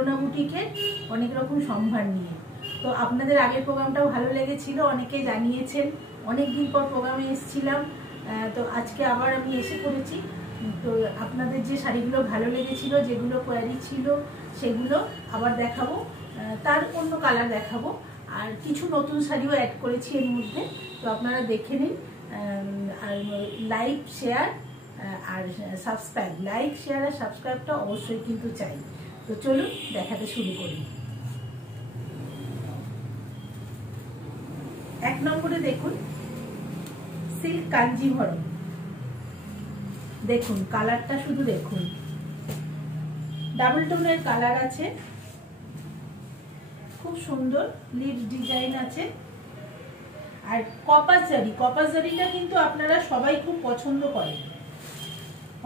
প্রেরণা বুটিকের অনেক রকম সম্ভার নিয়ে। তো আপনাদের আগের প্রোগ্রামটাও ভালো লেগেছিল, অনেকে জানিয়েছেন, অনেকদিন পর প্রোগ্রামে এসেছিলাম, তো আজকে আবার আমি এসে পড়েছি। তো আপনাদের যে শাড়িগুলো ভালো লেগেছিল, যেগুলো কোয়ারি ছিল, সেগুলো আবার দেখাবো, তার অন্য কালার দেখাবো, আর কিছু নতুন শাড়িও অ্যাড করেছি এর মধ্যে। তো আপনারা দেখে নিন, আর লাইক শেয়ার আর সাবস্ক্রাইব, লাইক শেয়ার আর সাবস্ক্রাইবটা অবশ্যই কিন্তু চাই। তো চলুন দেখাতে শুরু করি। 1 নম্বরে দেখুন সিল্ক কাঞ্জিভরম। দেখুন কালারটা শুধু দেখুন, ডাবল টোনের কালার আছে, খুব সুন্দর লিভস ডিজাইন আছে। আর কপার জারি, কপার জারিটা কিন্তু আপনারা সবাই খুব পছন্দ করেন,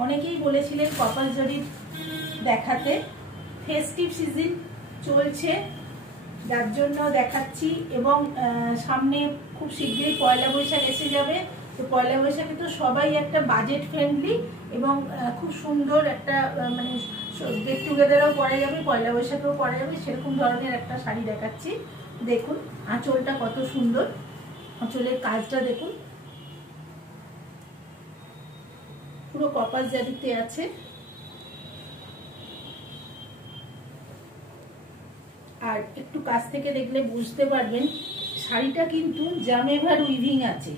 অনেকেই বলেছিলেন কপার জারি দেখাতে। ফেস্টিভ সিজন চলছে, যার জন্য দেখাচ্ছি। এবং সামনে খুব শীঘ্রই পয়লা বৈশাখ এসে যাবে। তো পয়লা বৈশাখে তো সবাই একটা বাজেট ফ্রেন্ডলি এবং খুব সুন্দর একটা মানে গেট টুগেদারও পরা যাবে, পয়লা বৈশাখেও পরা যাবে, সেরকম ধরনের একটা শাড়ি দেখাচ্ছি। দেখুন আঁচলটা কত সুন্দর, আঁচলের কাজটা দেখুন, পুরো কপার জারিতে আছে। আর একটু কাছ থেকে দেখলে বুঝতে পারবেন শাড়িটা কিন্তু জামেভার উইভিং আছে।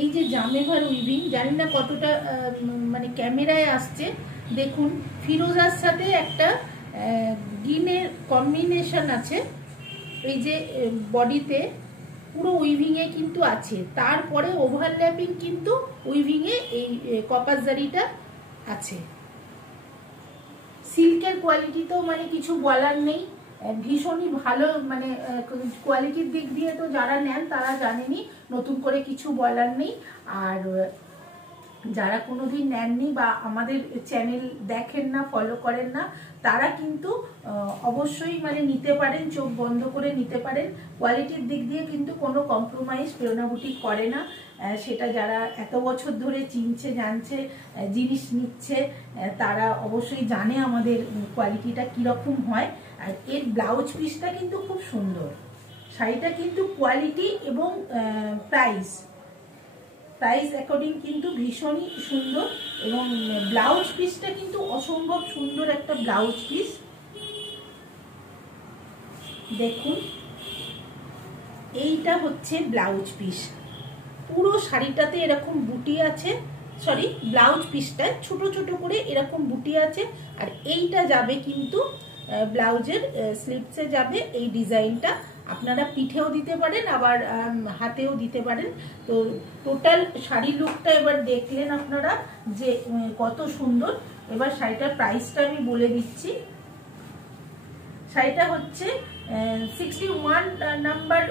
এই যে জামেভার উইভিং, জানি না কতটা মানে ক্যামেরায় আসছে, দেখুন ফিরোজার সাথে একটা গ্রিনের কম্বিনেশন আছে। এই যে বডিতে পুরো উইভিংয়ে কিন্তু আছে, তারপরে ওভারল্যাপিং কিন্তু উইভিংয়ে এই কপার জারিটা আছে। সিল্কের কোয়ালিটি তো মানে কিছু বলার নেই, ভীষণই ভালো, মানে কোয়ালিটির দিক দিয়ে তো যারা নেন তারা জানেনি, নতুন করে কিছু বলার নেই। আর যারা কোনোদিন নেননি বা আমাদের চ্যানেল দেখেন না, ফলো করেন না, তারা কিন্তু অবশ্যই মানে নিতে পারেন, চোখ বন্ধ করে নিতে পারেন। কোয়ালিটির দিক দিয়ে কিন্তু কোনো কম্প্রোমাইজ প্রেরণা বুটিক করে না, সেটা যারা এত বছর ধরে চিনছে, জানছে, জিনিস নিচ্ছে, তারা অবশ্যই জানে আমাদের কোয়ালিটিটা কীরকম হয়। আর এর ব্লাউজ পিসটা কিন্তু খুব সুন্দর, শাড়িটা কিন্তু কোয়ালিটি এবং প্রাইস অ্যাকর্ডিং কিন্তু ভীষণই সুন্দর। এবং ব্লাউজ পিসটা কিন্তু অসম্ভব সুন্দর একটা ব্লাউজ পিস। দেখুন এইটা হচ্ছে ব্লাউজ পিস, পুরো শাড়িটাতে এরকম বুটি আছে, সরি ব্লাউজ পিসটা ছোট ছোট করে এরকম বুটি আছে। আর এইটা যাবে কিন্তু ব্লাউজের স্লিভসে যাবে এই ডিজাইনটা। আপনারা পিঠেও দিতে পারেন, আবার হাতেও দিতে পারেন। তো টোটাল শাড়ির লুকটা এবার দেখলেন আপনারা যে কত সুন্দর। এবার শাড়িটার প্রাইসটা আমি বলে দিচ্ছি। শাড়িটা হচ্ছে 61 নাম্বার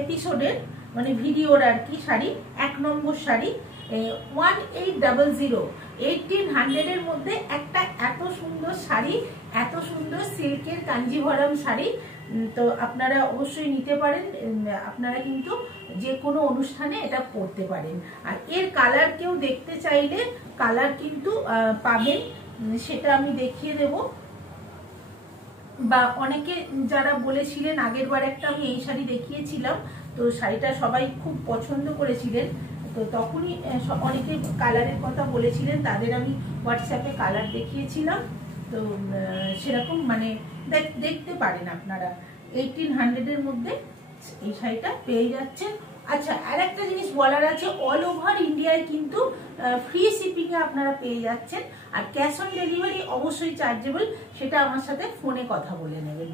এপিসোডের মানে ভিডিওর আর কি শাড়ি, 1 নম্বর শাড়ি, 1800 1800-এর মধ্যে একটা এত সুন্দর শাড়ি, এত সুন্দর সিল্কের কাঞ্জিভরম শাড়ি। তো আপনারা অবশ্যই নিতে পারেন, আপনারা কিন্তু যে কোনো অনুষ্ঠানে এটা পরতে পারেন। আর এর কালার কেউ দেখতে চাইলে কালার কিন্তু পাবেন, সেটা আমি দেখিয়ে দেব। বা অনেকে যারা বলেছিলেন, আগের বার একটা আমি এই শাড়ি দেখিয়েছিলাম, তো শাড়িটা সবাই খুব পছন্দ করেছিলেন, তো তখনই অনেকে কালারের কথা বলেছিলেন, তাদের আমি হোয়াটসঅ্যাপে কালার দেখিয়েছিলাম। তো সেরকম মানে দেখতে পারেন আপনারা। 1800-এর মধ্যে এই শাড়িটা পেয়ে যাচ্ছেন। আচ্ছা, আর একটা জিনিস বলার আছে, অল ওভার ইন্ডিয়ায় কিন্তু ফ্রি শিপিংয়ে আপনারা পেয়ে যাচ্ছেন। আর ক্যাশ অন ডেলিভারি অবশ্যই চার্জেবল, সেটা আমার সাথে ফোনে কথা বলে নেবেন।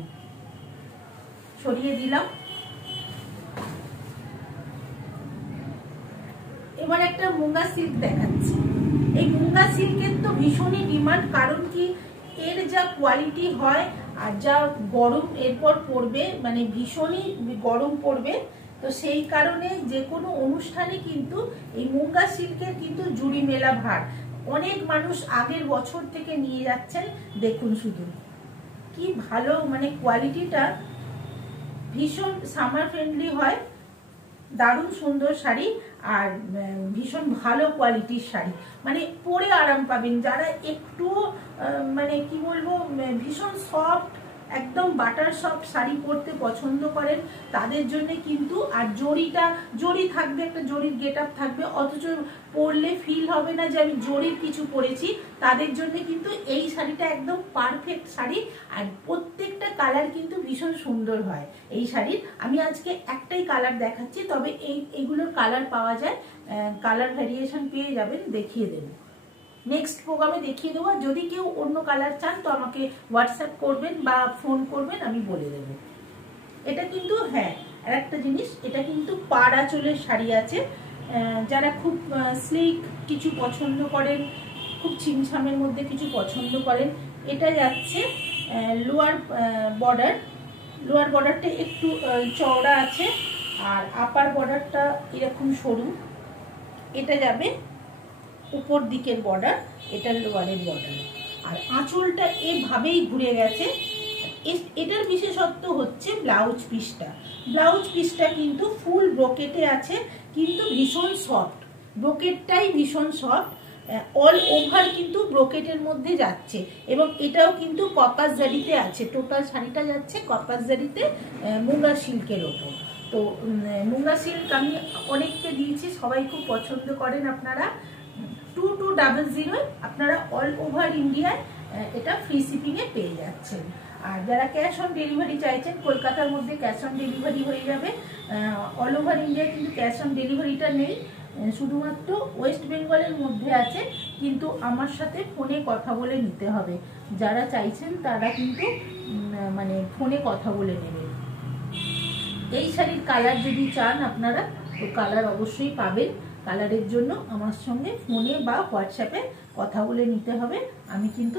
সরিয়ে দিলাম। এবার একটা মুঙ্গা সিল্ক দেখাচ্ছি। এই মুঙ্গা সিল্কের তো ভীষণই ডিমান্ড, কারণ কি এর যা কোয়ালিটি হয় আর যা গরম এরপর পড়বে, মানে ভীষণই গরম পড়বে। তো সেই কারণে যে কোনো অনুষ্ঠানে কিন্তু এই মুঙ্গা সিল্কের কিন্তু জুড়ি মেলা ভার। অনেক মানুষ আগের বছর থেকে নিয়ে যাচ্ছেন। দেখুন শুধু কি ভালো, মানে কোয়ালিটিটা ভীষণ সামার ফ্রেন্ডলি হয়, দারুণ সুন্দর শাড়ি আর ভীষণ ভালো কোয়ালিটির শাড়ি, মানে পরে আরাম পাবেন। যারা একটু মানে কি বলবো, ভীষণ সফট একদম বাটার সফট শাড়ি পরতে পছন্দ করেন তাদের জন্য কিন্তু, আর জরি থাকবে, একটা জরির গেট আপ থাকবে, অথচ পরলে ফিল হবে না যে আমি জরির কিছু পরেছি, তাদের জন্য কিন্তু এই শাড়িটা একদম পারফেক্ট শাড়ি। আর প্রত্যেকটা কালার কিন্তু ভীষণ সুন্দর হয় এই শাড়ির। আমি আজকে একটাই কালার দেখাচ্ছি, তবে এইগুলোর কালার পাওয়া যায়, কালার ভ্যারিয়েশন পেয়ে যাবেন, দেখিয়ে দেবো নেক্সট প্রোগ্রামে দেখিয়ে দেবো। যদি কেউ অন্য কালার চান তো আমাকে হোয়াটসঅ্যাপ করবেন বা ফোন করবেন, আমি বলে দেবো। এটা কিন্তু হ্যাঁ আর একটা জিনিস, এটা কিন্তু পাড় আঁচলের শাড়ি আছে। যারা খুব স্লিক কিছু পছন্দ করেন, খুব ছিমছামের মধ্যে কিছু পছন্দ করেন, এটা যাচ্ছে লোয়ার বর্ডারটা একটু চওড়া আছে, আর আপার বর্ডারটা এরকম সরু। এটা যাবে উপর দিকের বর্ডার, এটা লোয়ারের বর্ডার, আর আঁচলটা এভাবেই ঘুরে গেছে। এটার বিশেষত্ব হচ্ছে ব্লাউজ পিসটা কিন্তু ফুল ব্রোকেটে আছে, কিন্তু ভীষণ সফট, ব্রোকেটটাই ভীষণ সফট, অল ওভার কিন্তু ব্রোকেটের মধ্যে যাচ্ছে, এবং এটাও কিন্তু কপাস জারিতে আছে। টোটাল শাড়িটা যাচ্ছে কপাস জারিতে মুগা সিল্কের ওপর। তো মুগা সিল্ক আমি অনেককে দিয়েছি, সবাই খুব পছন্দ করেন আপনারা। 2200 আপনারা অল ওভার ইন্ডিয়ায় এটা ফ্রি শিপিংয়ে পেয়ে যাচ্ছেন। আর যারা ক্যাশ অন ডেলিভারি চাইছেন, কলকাতার মধ্যে ক্যাশ অন ডেলিভারি হয়ে যাবে। অল ওভার ইন্ডিয়ায় কিন্তু ক্যাশ অন ডেলিভারিটা নেই, শুধুমাত্র ওয়েস্ট বেঙ্গলের মধ্যে আছে, কিন্তু আমার সাথে ফোনে কথা বলে নিতে হবে। যারা চাইছেন তারা কিন্তু মানে ফোনে কথা বলে নেবেন। এই শাড়ির কালার যদি চান আপনারা, তো কালার অবশ্যই পাবেন। কালারের জন্য আমার সঙ্গে ফোনে বা হোয়াটসঅ্যাপে কথা বলে নিতে হবে, আমি কিন্তু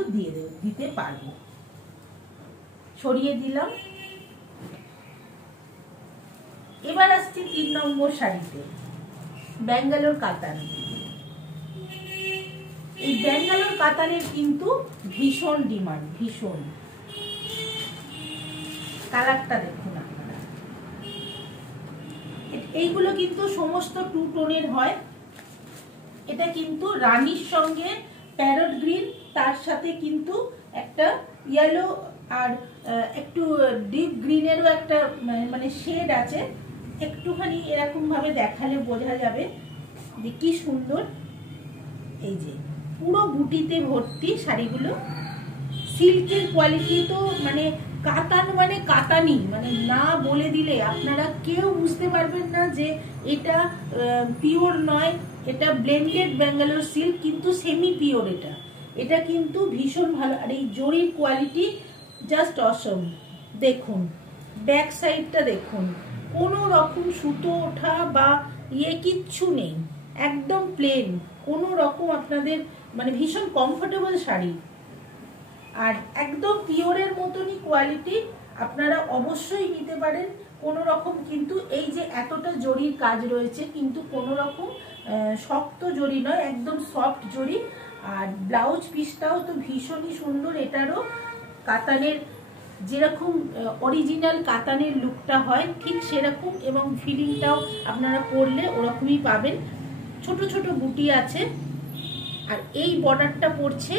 দিতে পারবো। সরিয়ে দিলাম। এবার আসছি 3 নম্বর শাড়িতে, ব্যাঙ্গালোর কাতান। এই ব্যাঙ্গালোর কাতানের কিন্তু ভীষণ ডিমান্ড, ভীষণ। কালারটা দেখুন আপনারা, এইগুলো কিন্তু সমস্ত 2 টোনের হয়। এটা কিন্তু রানীর সঙ্গে প্যারট গ্রিন, তার সাথে কিন্তু একটা ইয়েলো আর একটু ডিপ গ্রিনেরও একটা মানে শেড আছে। একটুখানি এরকম ভাবে দেখালে বোঝা যাবে যে কি সুন্দর। এই যে পুরো বুটিতে ভর্তি শাড়িগুলো, সিল্কের কোয়ালিটি তো মানে কাতান মানে কাতানি, মানে না বলে দিলে আপনারা কেউ বুঝতে পারবেন না যে এটা পিওর নয়। এটা ব্লেন্ডেড ব্যাঙ্গালোর সিল্ক, কিন্তু সেমি পিওর। এটা কিন্তু ভীষণ ভালো। আর এই জরির কোয়ালিটি জাস্ট অসম। দেখুন ব্যাক সাইডটা দেখুন, কোনো রকম সুতো ওঠা বা কিচ্ছু নেই, একদম প্লেন, কোনো রকম আপনাদের মানে ভীষণ কমফোর্টেবল শাড়ি, আর একদম পিওরের মতনই কোয়ালিটি। আপনারা অবশ্যই নিতে পারেন। কোনো রকম কিন্তু এই যে এতটা জরির কাজ রয়েছে, কিন্তু কোনো রকম শক্ত জরি নয়, একদম সফট জরি। আর ব্লাউজ পিসটাও তো ভীষণই সুন্দর। এটারও কাতানের যেরকম অরিজিনাল কাতানের লুকটা হয় ঠিক সেরকম, এবং ফিলিংটাও আপনারা পরলে ওরকমই পাবেন। ছোট ছোট বুটি আছে, আর এই বর্ডারটা পড়ছে,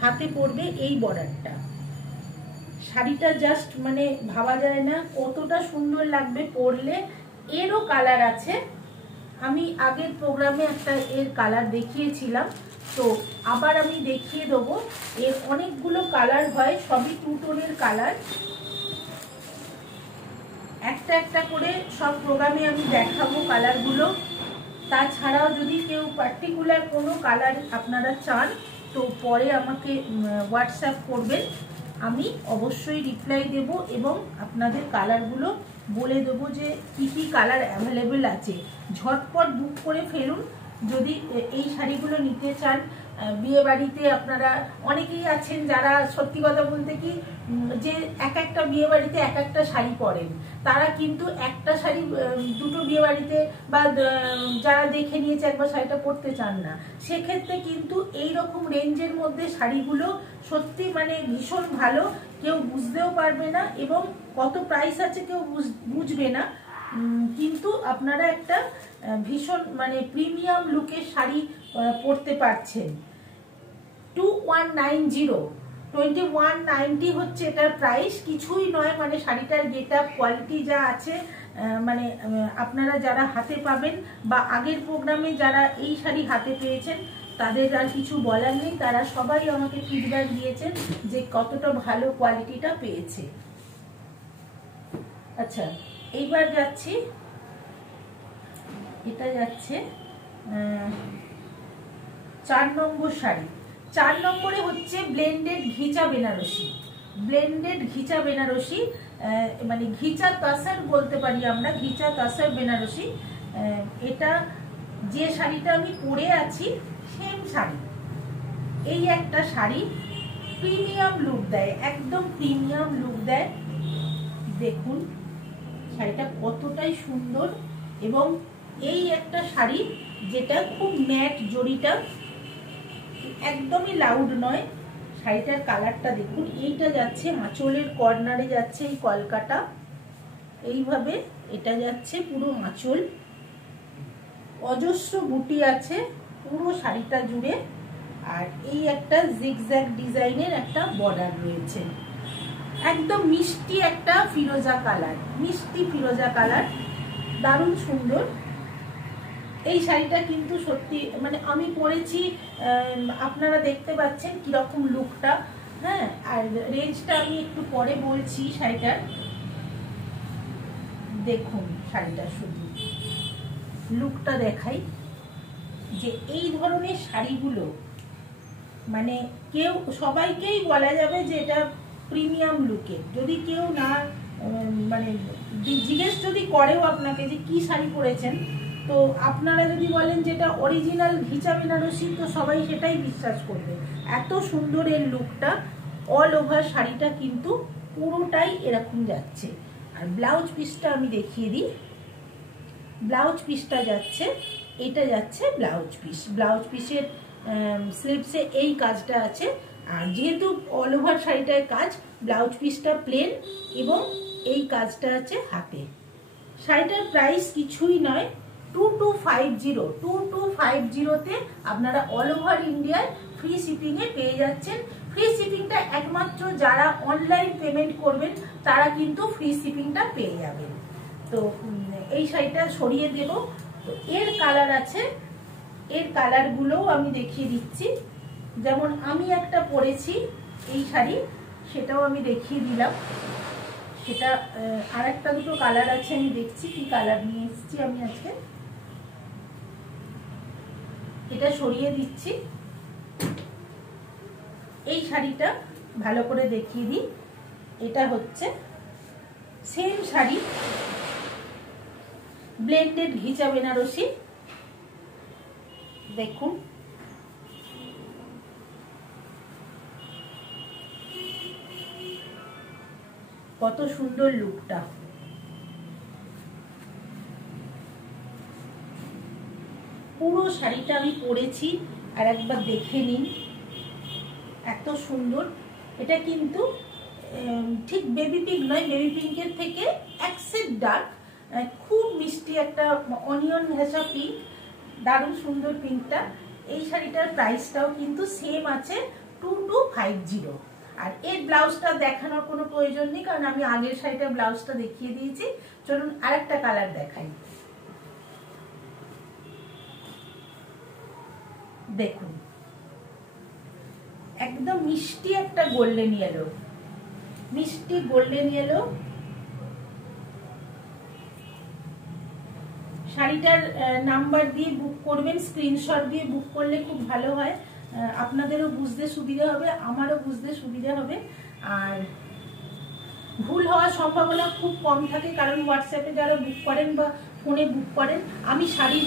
হাতে পড়বে এই বর্ডারটা। শাড়িটা জাস্ট মানে ভাবা যায় না কতটা সুন্দর লাগবে পরলে। এরও কালার আছে, আমি আগের প্রোগ্রামে একটা এর কালার দেখিয়েছিলাম, তো আবার আমি দেখিয়ে দেবো। এর অনেকগুলো কালার হয়, সবই 2 টোনের কালার। একটা একটা করে সব প্রোগ্রামে আমি দেখাবো কালারগুলো। তাছাড়াও যদি কেউ পার্টিকুলার কোনো কালার আপনারা চান তো পরে আমাকে হোয়াটসঅ্যাপ করবেন, আমি অবশ্যই রিপ্লাই দেব এবং আপনাদের কালারগুলো বলে দেবো যে কি কি কালার অ্যাভেলেবেল আছে। ঝটপট বুক করে ফেলুন যদি এই শাড়িগুলো নিতে চান। বিয়ে বাড়িতে আপনারা অনেকেই আছেন যারা সত্যি কথা বলতে কি যে এক একটা বিয়ে বাড়িতে এক একটা শাড়ি পরেন, তারা কিন্তু একটা শাড়ি দুটো বিয়ে বাড়িতে বা যারা দেখে নিয়েছে একবার শাড়িটা পরতে চান না। সেক্ষেত্রে কিন্তু এই রকম রেঞ্জের মধ্যে শাড়িগুলো সত্যি মানে ভীষণ ভালো, কেউ বুঝতেও পারবে না এবং কত প্রাইস আছে কেউ বুঝবে না, কিন্তু আপনারা একটা ভীষণ মানে প্রিমিয়াম লুকের শাড়ি পরতে পারছেন। 2190 2190 হচ্ছে এটার প্রাইস, কিছুই নয়। মানে শাড়িটার গেটআপ কোয়ালিটি যা আছে, মানে আপনারা যারা হাতে পাবেন বা আগের প্রোগ্রামে যারা এই শাড়ি হাতে পেয়েছেন তাদের আর কিছু বলার নেই, তারা সবাই আমাকে ফিডব্যাক দিয়েছেন যে কতটা ভালো কোয়ালিটিটা পেয়েছে। আচ্ছা, এইবার যাচ্ছি, এটা যাচ্ছে 4 নম্বর শাড়ি। 4 নম্বরে হচ্ছে ব্লেন্ডেড ঘিচা বেনারসি। ব্লেন্ডেড ঘিচা বেনারসি, মানে ঘিচা তাসার বলতে পারি আমরা, ঘিচা তাসার বেনারসি। এটা যে শাড়িটা আমি পরে আছি সেম শাড়ি। এই একটা শাড়ি প্রিমিয়াম লুক দেয়, একদম প্রিমিয়াম লুক দেয়। দেখুন শাড়িটা কতটাই সুন্দর, এবং এই একটা শাড়ি যেটা খুব ম্যাট, জড়িটা একদমই লাউড নয়। শাড়িটার কালারটা দেখুন, এইটা যাচ্ছে আঁচলের কর্নারে যাচ্ছে এই কলকাটা, এইভাবে এটা যাচ্ছে পুরো আঁচল, অজস্র বুটি আছে পুরো শাড়িটা জুড়ে, আর এই একটা জিগজ্যাগ ডিজাইনের একটা বর্ডার রয়েছে। একদম মিষ্টি একটা ফিরোজা কালার, মিষ্টি ফিরোজা কালার, দারুণ সুন্দর। এই শাড়িটা কিন্তু সত্যি মানে আমি পরেছি, আপনারা দেখতে পাচ্ছেন কিরকম লুকটা। হ্যাঁ, আর রেঞ্জটা আমি একটু পরে বলছি শাড়িটার। দেখুন শাড়িটা শুধু লুকটা দেখাই, যে এই ধরনের শাড়িগুলো মানে কেউ সবাইকেই বলা যাবে যে এটা প্রিমিয়াম লুকে। যদি কেউ না মানে জিজ্ঞেস যদি করেও আপনাকে যে কি শাড়ি পরেছেন, তো আপনারা যদি বলেন যে এটা অরিজিনাল ঘিচা বেনারসি, তো সবাই সেটাই বিশ্বাস করবে। এত সুন্দর এর লুকটা, অল ওভার শাড়িটা কিন্তু পুরোটাই এরকম যাচ্ছে। আর ব্লাউজ পিসটা আমি দেখিয়ে দিই, ব্লাউজ পিসটা যাচ্ছে, এটা যাচ্ছে ব্লাউজ পিস। ব্লাউজ পিসের স্লিভসে এই কাজটা আছে, আর যেহেতু অল ওভার শাড়িটার কাজ, ব্লাউজ পিসটা প্লেন এবং এই কাজটা আছে হাতে। শাড়িটার প্রাইস কিছুই নয়, 2250। 2250-তে আপনারা অল ওভার ইন্ডিয়ায় ফ্রি শিপিংয়ে পেয়ে যাচ্ছেন। ফ্রি শিপিংটা একমাত্র যারা অনলাইন পেমেন্ট করবেন তারা কিন্তু ফ্রি শিপিংটা পেয়ে যাবেন। তো এই শাড়িটা সরিয়ে দেব। তো এর কালার আছে, এর কালারগুলোও আমি দেখিয়ে দিচ্ছি। যেমন আমি একটা পরেছি এই শাড়ি, সেটাও আমি দেখিয়ে দিলাম। সেটা আর একটা দুটো কালার আছে, আমি দেখছি কি কালার নিয়ে এসেছি আমি আজকে। এটা সরিয়ে দিচ্ছি। এই শাড়িটা ভালো করে দেখিয়ে দিই। এটা হচ্ছে সেম শাড়ি, ব্লেন্ডেড ঘিচা বেনারসি। দেখুন কত সুন্দর লুকটা। পুরো শাড়িটা আমি পরেছি, আর একবার দেখে নিন, এত সুন্দর। এটা কিন্তু ঠিক বেবি পিঙ্ক নয়, বেবি পিঙ্কের থেকে এক সেট ডার্ক, খুব মিষ্টি একটা অনিয়ন ঘেঁষা পিঙ্ক, দারুণ সুন্দর পিঙ্কটা। এই শাড়িটার প্রাইসটাও কিন্তু সেম আছে 2250। আর এর ব্লাউজটা দেখানোর কোনো প্রয়োজন নেই, কারণ আমি আগের শাড়িটার ব্লাউজটা দেখিয়ে দিয়েছি। চলুন আরেকটা কালার দেখাই। দেখুন একদম মিষ্টি একটা গোল্ডেন ইয়েলো, মিষ্টি গোল্ডেন ইয়েলো। শাড়িটার নাম্বার দিয়ে বুক করবেন, স্ক্রিনশট দিয়ে বুক করলে খুব ভালো হয়, আপনাদেরও বুঝতে সুবিধা হবে, আমারও বুঝতে সুবিধা হবে। আর ভুল হওয়ার সম্ভাবনা খুব কম থাকে, কারণ হোয়াটসঅ্যাপে যারা বুক করেন বা ফোনে বুক করেন, আমি শাড়ির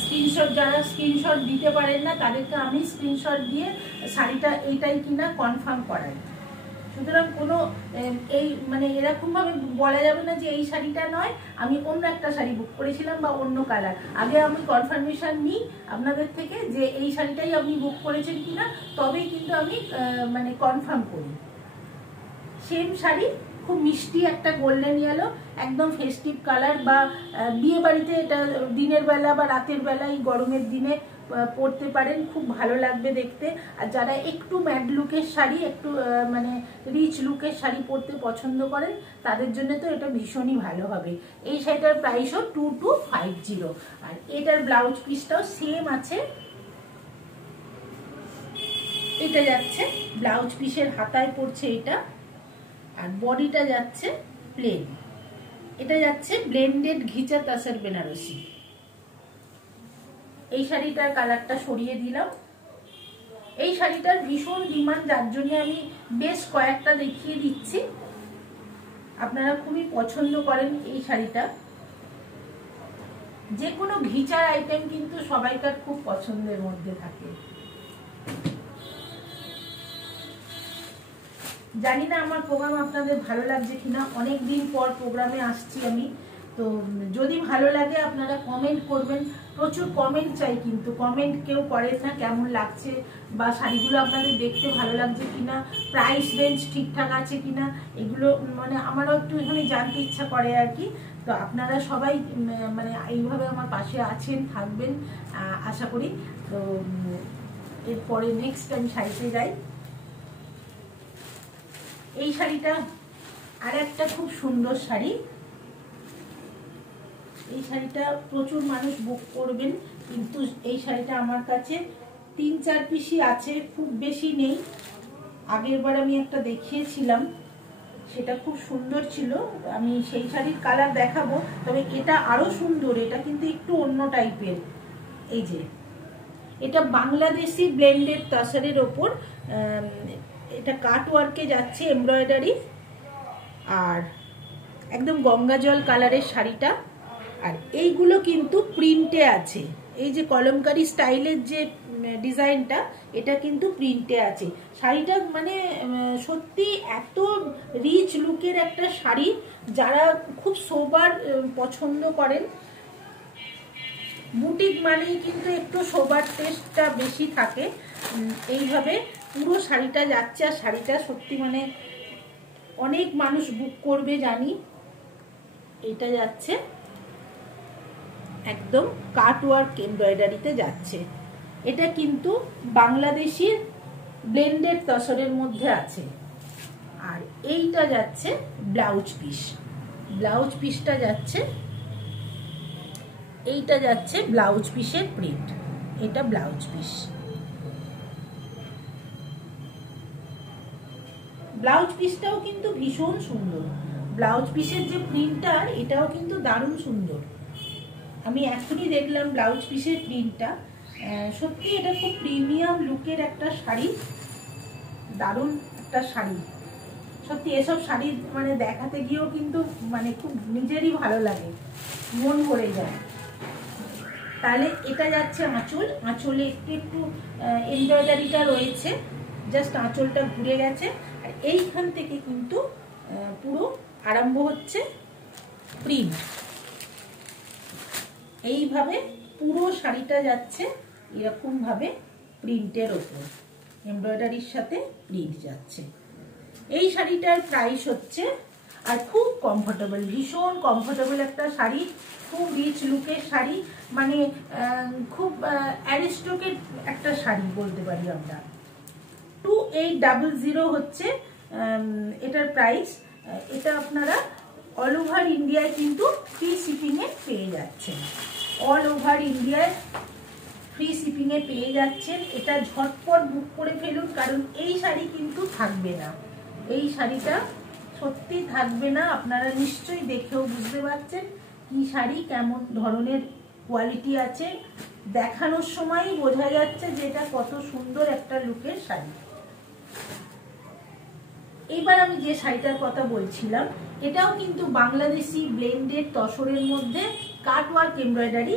স্ক্রিনশট, যারা স্ক্রিনশট দিতে পারেন না তাদেরকে আমি স্ক্রিনশট দিয়ে শাড়িটা এইটাই কিনা কনফার্ম করাই। সুতরাং কোনো এই মানে এরকমভাবে বলা যাবে না যে এই শাড়িটা নয়, আমি অন্য একটা শাড়ি বুক করেছিলাম বা অন্য কালার। আগে আমি কনফার্মেশন নিই আপনাদের থেকে যে এই শাড়িটাই আপনি বুক করেছেন কিনা, তবেই কিন্তু আমি মানে কনফার্ম করি। সেম শাড়ি খুব মিষ্টি একটা গোল্ডেন ইয়েলো, একদম ফেস্টিভ কালার, বা বিয়ে বাড়িতে এটা দিনের বেলা বা রাতের বেলা এই গরমের দিনে পরতে পারেন, খুব ভালো লাগবে দেখতে। আর যারা একটু ম্যাট লুকের শাড়ি, একটু মানে রিচ লুকের শাড়ি পরতে পছন্দ করেন তাদের জন্য তো এটা ভীষণই ভালো হবে। এই শাড়িটার প্রাইসও 2250। আর এটার ব্লাউজ পিসটাও সেম আছে। এটা যাচ্ছে ব্লাউজ পিসের হাতায় পড়ছে এটা, আর বডিটা যাচ্ছে প্লেন। এটা যাচ্ছে ব্লেন্ডেড ঘিচা তাসার বেনারসি। এই শাড়িটার কালারটা সরিয়ে দিলাম। এই শাড়িটার ভীষণ ডিমান্ড, যার জন্য আমি বেশ কয়েকটা দেখিয়ে দিচ্ছি। আপনারা খুবই পছন্দ করেন এই শাড়িটা। যে কোনো ঘিচার আইটেম কিন্তু সবাইকার খুব পছন্দের মধ্যে থাকে। জানি না আমার প্রোগ্রাম আপনাদের ভালো লাগছে কিনা, অনেকদিন পর প্রোগ্রামে আসছি আমি। তো যদি ভালো লাগে আপনারা কমেন্ট করবেন, প্রচুর কমেন্ট চাই, কিন্তু কমেন্ট কেউ করেন না কেমন লাগছে বা শাড়িগুলো আপনাদের দেখতে ভালো লাগছে কিনা, প্রাইস রেঞ্জ ঠিকঠাক আছে কিনা, এগুলো মানে আমারও একটু এখানে জানতে ইচ্ছা করে আর কি। তো আপনারা সবাই মানে এইভাবে আমার পাশে আছেন, থাকবেন আশা করি। তো এরপরে নেক্সট আমি শাড়িতে যাই। এই শাড়িটা আর একটা খুব সুন্দর শাড়ি। এই শাড়িটা প্রচুর মানুষ বুক করবেন, কিন্তু এই শাড়িটা আমার কাছে 3-4 পিসই আছে, খুব বেশি নেই। আগের বার আমি একটা দেখিয়েছিলাম, সেটা খুব সুন্দর ছিল। আমি সেই শাড়ির কালার দেখাবো, তবে এটা আরো সুন্দর। এটা কিন্তু একটু অন্য টাইপের। এই যে এটা বাংলাদেশি ব্লেন্ডেড তাসারের ওপর, এটা কাট ওয়ার্কে যাচ্ছে, এমব্রয়ডারি, আর একদম গঙ্গা জল কালারের শাড়িটা। আর এইগুলো কিন্তু প্রিন্টে আছে। এই যে কলমকারি স্টাইলের যে ডিজাইনটা, এটা কিন্তু প্রিন্টে আছে। শাড়িটা মানে সত্যি এত রিচ লুকের একটা শাড়ি, যারা খুব সোবার পছন্দ করেন। বুটিক মানেই কিন্তু একটু সোবার টেস্টটা বেশি থাকে। এইভাবে পুরো শাড়িটা যাচ্ছে, আর শাড়িটা সত্যি মানে অনেক মানুষ বুক করবে জানি। এটা যাচ্ছে একদম কাট ওয়ার্ক এমব্রয়ডারিতে যাচ্ছে। এটা কিন্তু বাংলাদেশি ব্লেন্ডেড তসরের মধ্যে আছে। আর এইটা যাচ্ছে ব্লাউজ পিস। ব্লাউজ পিসটা যাচ্ছে, এইটা যাচ্ছে ব্লাউজ পিসের প্রিন্ট। এটা ব্লাউজ পিস। ব্লাউজ পিসটাও কিন্তু ভীষণ সুন্দর। ব্লাউজ পিসের যে প্রিন্টটা, এটাও কিন্তু দারুণ সুন্দর। আমি এখনই দেখলাম ব্লাউজ পিসের প্রিন্টটা। সত্যি এটা খুব প্রিমিয়াম লুকের একটা শাড়ি, দারুণ একটা শাড়ি। সত্যি এসব শাড়ি মানে দেখাতে গিয়েও কিন্তু মানে খুব নিজেরই ভালো লাগে, মন ভরে যায়। তাহলে এটা যাচ্ছে আঁচল। আঁচলে একটু একটু এমব্রয়ডারিটা রয়েছে, জাস্ট আঁচলটা ঘুরে গেছে। আর এইখান থেকে কিন্তু পুরো আরম্ভ হচ্ছে প্রিন্ট। এইভাবে পুরো শাড়িটা যাচ্ছে এরকম ভাবে প্রিন্টের ওপর, এমব্রয়ডারির সাথে প্রিন্ট যাচ্ছে। এই শাড়িটার প্রাইস হচ্ছে, আর খুব কমফোর্টেবল, ভীষণ কমফোর্টেবল একটা শাড়ি, খুব রিচ লুকের শাড়ি, মানে খুব অ্যারিস্টোক্রেট একটা শাড়ি বলতে পারি আমরা। 2800 হচ্ছে এটার প্রাইস। এটা আপনারা অল ওভার ইন্ডিয়ায় কিন্তু ফ্রি শিপিংয়ে পেয়ে যাচ্ছেন। অল ওভার ইন্ডিয়ায় ফ্রি শিপিংয়ে পেয়ে যাচ্ছেন। এটা ঝটপট বুক করে ফেলুন, কারণ এই শাড়ি কিন্তু থাকবে না। এই শাড়িটা সত্যি থাকবে না। আপনারা নিশ্চয়ই দেখেও বুঝতে পারছেন কি শাড়ি, কেমন ধরনের কোয়ালিটি আছে। দেখানোর সময়ই বোঝা যাচ্ছে যে এটা কত সুন্দর একটা লুকের শাড়ি। এবার আমি যে শাড়িটার কথা বলছিলাম, এটাও কিন্তু বাংলাদেশি ব্লেন্ডেড তসরের মধ্যে কাট ওয়ার্ক এমব্রয়ডারি।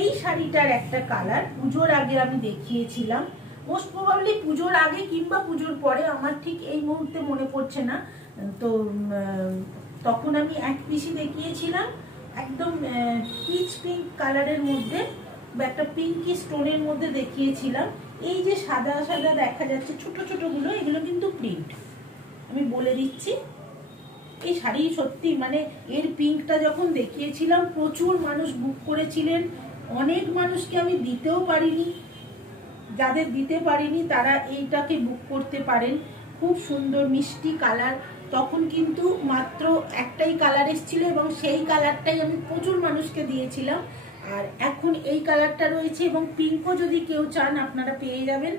এই শাড়িটার একটা কালার পুজোর আগে আমি দেখিয়েছিলাম, মোস্ট প্রবাবলি পুজোর আগে কিংবা পুজোর পরে, আমার ঠিক এই মুহূর্তে মনে পড়ছে না। তো তখন আমি এক পিসি দেখিয়েছিলাম, একদম পিচ পিঙ্ক কালারের মধ্যে বা একটা পিঙ্কি স্টোনের মধ্যে দেখিয়েছিলাম। এই যে সাদা সাদা দেখা যাচ্ছে ছোট ছোট গুলো, এগুলো কিন্তু প্রিন্ট। আমি বলে দিচ্ছি, এই শাড়ি সত্যি মানে এর পিঙ্কটা যখন দেখিয়েছিলাম প্রচুর মানুষ বুক করেছিলেন, অনেক মানুষকে আমি দিতেও পারিনি, যাদের দিতে পারিনি তারা এইটাকে বুক করতে পারেন। খুব সুন্দর মিষ্টি কালার, তখন কিন্তু মাত্র একটাই কালার এসেছিল এবং সেই কালারটাই আমি প্রচুর মানুষকে দিয়েছিলাম। আর এখন এই কালারটা রয়েছে এবং পিঙ্কও যদি কেউ চান আপনারা পেয়ে যাবেন।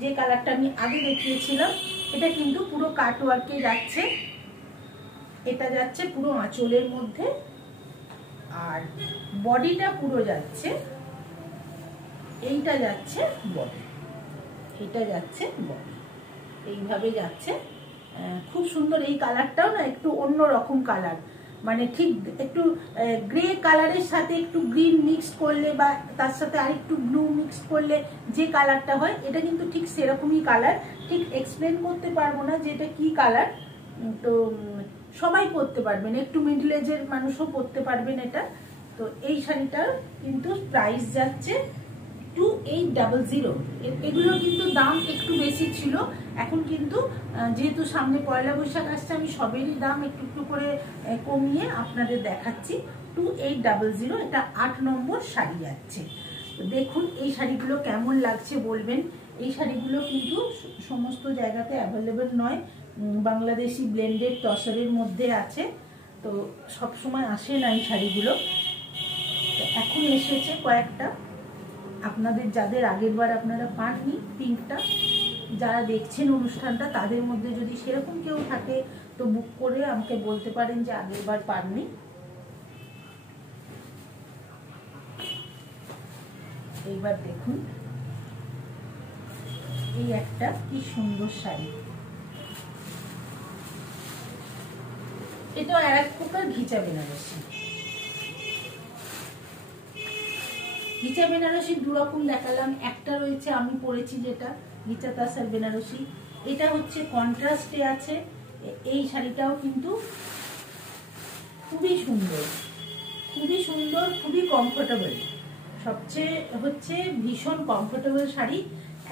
যে কালারটা আমি আগে দেখিয়েছিলাম এটা কিন্তু পুরো কাটওয়ার্কে যাচ্ছে, এটা যাচ্ছে পুরো আঁচলের মধ্যে, আর বডিটা পুরো যাচ্ছে, এইটা যাচ্ছে বডি, এটা যাচ্ছে বডি, এইভাবে যাচ্ছে। খুব সুন্দর। এই কালারটাও না একটু অন্য রকম কালার, মানে ঠিক একটু গ্রে কালারের সাথে একটু গ্রিন মিক্সড করলে বা তার সাথে আরেকটু ব্লু মিক্সড করলে যে কালারটা হয়, এটা কিন্তু ঠিক সেরকমই কালার। ঠিক এক্সপ্লেন করতে পারবো না যে এটা কি কালার, তো সবাই পরতে পারবেন, একটু মিডল এজের মানুষও পরতে পারবেন এটা। তো এই শাড়িটার কিন্তু প্রাইস যাচ্ছে 2800। এগুলো কিন্তু দাম একটু বেশি ছিল, এখন কিন্তু যেহেতু সামনে পয়লা বৈশাখ আসছে আমি সবেরই দাম একটু একটু করে কমিয়ে আপনাদের দেখাচ্ছি। 2800, এটা 8 নম্বর শাড়ি যাচ্ছে। তো দেখুন এই শাড়িগুলো কেমন লাগছে বলবেন। এই শাড়িগুলো কিন্তু সমস্ত জায়গাতে অ্যাভেলেবেল নয়, বাংলাদেশি ব্লেন্ডেড তসরের মধ্যে আছে, তো সব সময় আসে না এই শাড়িগুলো, এখন এসেছে কয়েকটা। আপনাদের যাদের আগের বার আপনারা পাননি পিঙ্কটা, যারা দেখছেন অনুষ্ঠানটা তাদের মধ্যে যদি সেরকম কেউ থাকে তো বুক করে আমাকে বলতে পারেন যে আগের বার পাননি। এইবার দেখুন এই একটা কি সুন্দর শাড়ি, এটা আর এক প্রকার ঘিচা বেনারসি। ঘিচা বেনারসি দুরকম দেখালাম, একটা রয়েছে আমি পরেছি যেটা ঘিচা তাসার বেনারসি, এটা হচ্ছে কন্ট্রাস্টে আছে। এই শাড়িটাও কিন্তু খুবই সুন্দর, খুবই সুন্দর, খুবই কমফোর্টেবল। সবচেয়ে হচ্ছে ভীষণ কমফোর্টেবল শাড়ি,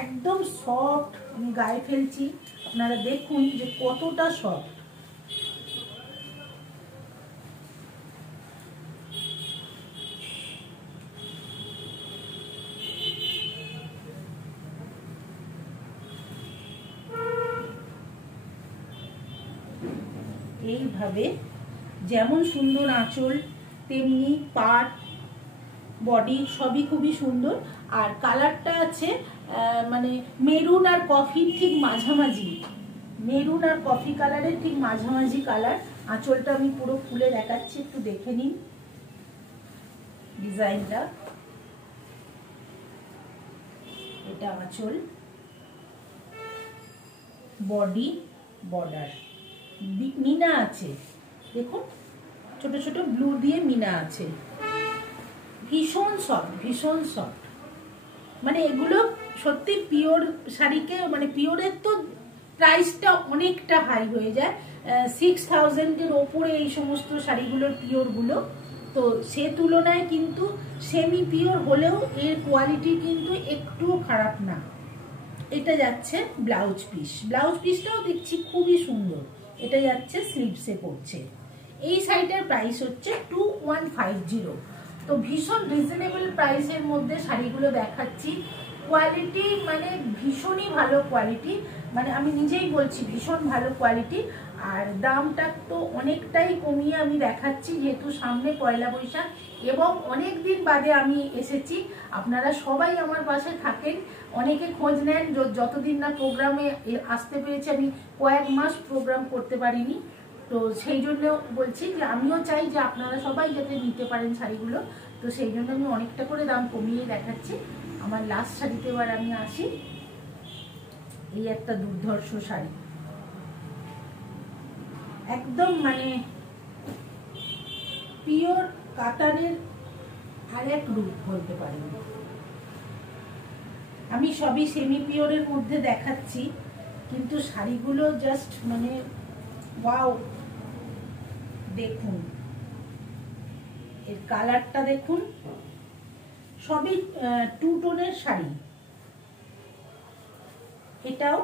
একদম সফট। আমি গায়ে ফেলছি, আপনারা দেখুন যে কতটা সফট। এইভাবে যেমন সুন্দর আঁচল তেমনি পাট বডি সবই খুবই সুন্দর। আর কালারটা আছে মানে মেরুন আর কফির ঠিক মাঝামাঝি, মেরুন আর কফি কালারের ঠিক মাঝামাঝি কালার। আঁচলটা আমি পুরো খুলে দেখাচ্ছি, একটু দেখে নিন ডিজাইনটা। এটা আঁচল, বডি, বর্ডার, মিনা আছে দেখুন, ছোট ছোট ব্লু দিয়ে মিনা আছে, ভীষণ সফট, ভীষণ সফট। মানে এগুলো সত্যি পিওর শাড়িকে, মানে পিওরের তো প্রাইসটা অনেকটা হাই হয়ে যায়, 6000-এর ওপরে এই সমস্ত শাড়িগুলোর পিওরগুলো। তো সে তুলনায় কিন্তু সেমি পিওর হলেও এর কোয়ালিটি কিন্তু একটুও খারাপ না। এটা যাচ্ছে ব্লাউজ পিস, ব্লাউজ পিসটাও দেখছি খুবই সুন্দর, এটা যাচ্ছে স্লিভসে পড়ছে। এই শাড়িটার প্রাইস হচ্ছে 2150। তো ভীষণ রিজনেবল প্রাইসের মধ্যে শাড়িগুলো দেখাচ্ছি। কোয়ালিটি মানে ভীষণই ভালো কোয়ালিটি, মানে আমি নিজেই বলছি ভীষণ ভালো কোয়ালিটি। আর দামটা তো অনেকটাই কমিয়ে আমি দেখাচ্ছি যেহেতু সামনে পয়লা বৈশাখ এবং অনেক দিন বাদে আমি এসেছি। আপনারা সবাই আমার পাশে থাকেন, অনেকে খোঁজ নেন, যতদিন না প্রোগ্রামে আসতে পেরেছি, আমি কয়েক মাস প্রোগ্রাম করতে পারিনি, তো সেই জন্য বলছি যে আমিও চাই যে আপনারা সবাই যাতে নিতে পারেন শাড়িগুলো, তো সেই জন্য আমি অনেকটা করে দাম কমিয়ে দেখাচ্ছি। আমার লাস্ট শাড়িতে এবার আমি আসি, এই একটা দুর্ধর্ষ শাড়ি, একদম মানে পিওর কাতানের আরেক রূপ বলতে পারেন। আমি সবই সেমি পিওরের মধ্যে দেখাচ্ছি, কিন্তু শাড়িগুলো জাস্ট মানে ওয়াও। দেখুন এর কালারটা দেখুন, সবই টু টোনের শাড়ি। এটাও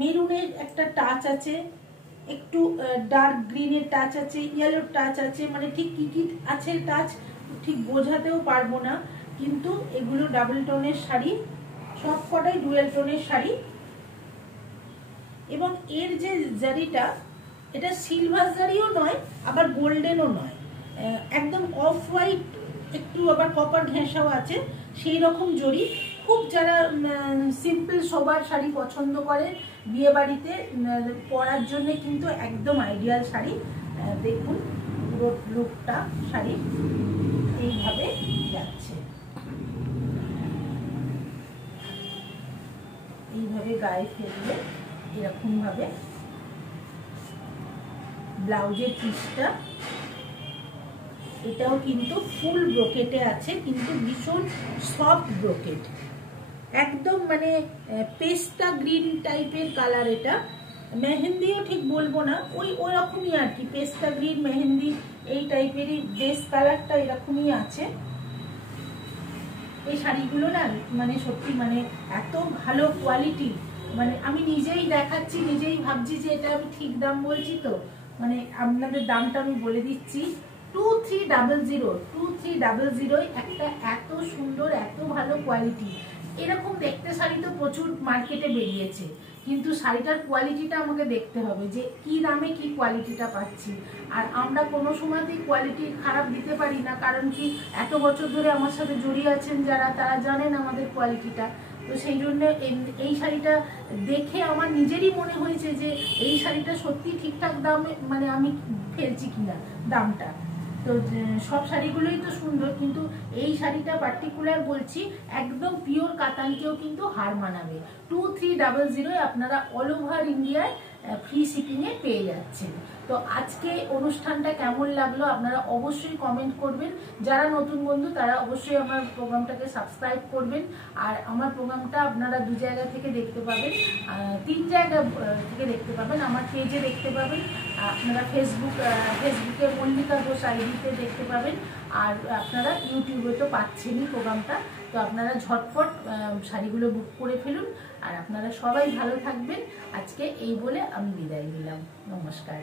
মেরুনের একটা টাচ আছে, একটু ডার্ক গ্রিনের টাচ আছে, ইয়েলোর টাচ আছে, মানে ঠিক কি কি আছে টাচ ঠিক বোঝাতেও পারবো না, কিন্তু এগুলো ডাবল টোনের শাড়ি, সব কটাই ডুয়েল টোনের শাড়ি। এবং এর যে জারিটা, এটা সিলভার জারিও নয় আবার গোল্ডেনও নয়, একদম অফ হোয়াইট, একটু আবার কপার ঘেঁষাও আছে, সেই রকম জরি। খুব যারা সিম্পল সোবার শাড়ি পছন্দ করে বিয়ে বাড়িতে পরার জন্য কিন্তু একদম আইডিয়াল শাড়ি। দেখুন পুরো লুকটা শাড়ি এইভাবে যাচ্ছে, এইভাবে গায়ে ফেললে এরকম ভাবে। ব্লাউজের পিসটা এটাও কিন্তু ফুল ব্রোকেটে আছে, কিন্তু ভীষণ সফট ব্রোকেট, একদম মানে পেস্তা গ্রিন টাইপের কালার। এটা মেহেন্দিও ঠিক বলবো না, ওই রকমই আর কি, পেস্তা গ্রিন মেহেন্দি এই টাইপেরই বেস কালারটা এরকমই আছে। এই শাড়িগুলো না মানে সত্যি মানে এত ভালো কোয়ালিটি, মানে আমি নিজেই দেখাচ্ছি, নিজেই ভাবছি যে এটা আমি ঠিক দাম বলছি। তো মানে আপনাদের দামটা আমি বলে দিচ্ছি, 2300 একটা এত সুন্দর এত ভালো কোয়ালিটি। এরকম দেখতে শাড়ি তো প্রচুর মার্কেটে বেরিয়েছে, কিন্তু শাড়িটার কোয়ালিটিটা আমাকে দেখতে হবে যে কি দামে কি কোয়ালিটিটা পাচ্ছি। আর আমরা কোনো সময়তেই কোয়ালিটি খারাপ দিতে পারি না, কারণ কি এত বছর ধরে আমার সাথে জড়িয়ে আছেন যারা, তারা জানেন আমাদের কোয়ালিটিটা। তো সেই জন্য এই শাড়িটা দেখে আমার নিজেরই মনে হয়েছে যে এই শাড়িটা সত্যি ঠিকঠাক দামে মানে আমি ফেলছি কিনা দামটা। তো সব শাড়িগুলোই তো সুন্দর, কিন্তু এই শাড়িটা পার্টিকুলার বলছি একদম পিওর কাতানকেও কিন্তু হার মানাবে। 2300 আপনারা অল ওভার ইন্ডিয়ায় ফ্রি শিপিংয়ে পেয়ে যাচ্ছেন। তো আজকে অনুষ্ঠানটা কেমন লাগলো আপনারা অবশ্যই কমেন্ট করবেন। যারা নতুন বন্ধু তারা অবশ্যই আমার প্রোগ্রামটাকে সাবস্ক্রাইব করবেন। আর আমার প্রোগ্রামটা আপনারা 2 জায়গা থেকে দেখতে পাবেন, 3 জায়গা থেকে দেখতে পাবেন। আমার পেজে দেখতে পাবেন, আপনারা ফেসবুকে মল্লিকা ঘোষ আইডিতে দেখতে পাবেন, আর আপনারা ইউটিউবে তো পাচ্ছেনই প্রোগ্রামটা। তো আপনারা ঝটপট শাড়িগুলো বুক করে ফেলুন। আর আপনারা সবাই ভালো থাকবেন। আজকে এই বলে আমি বিদায় নিলাম, নমস্কার।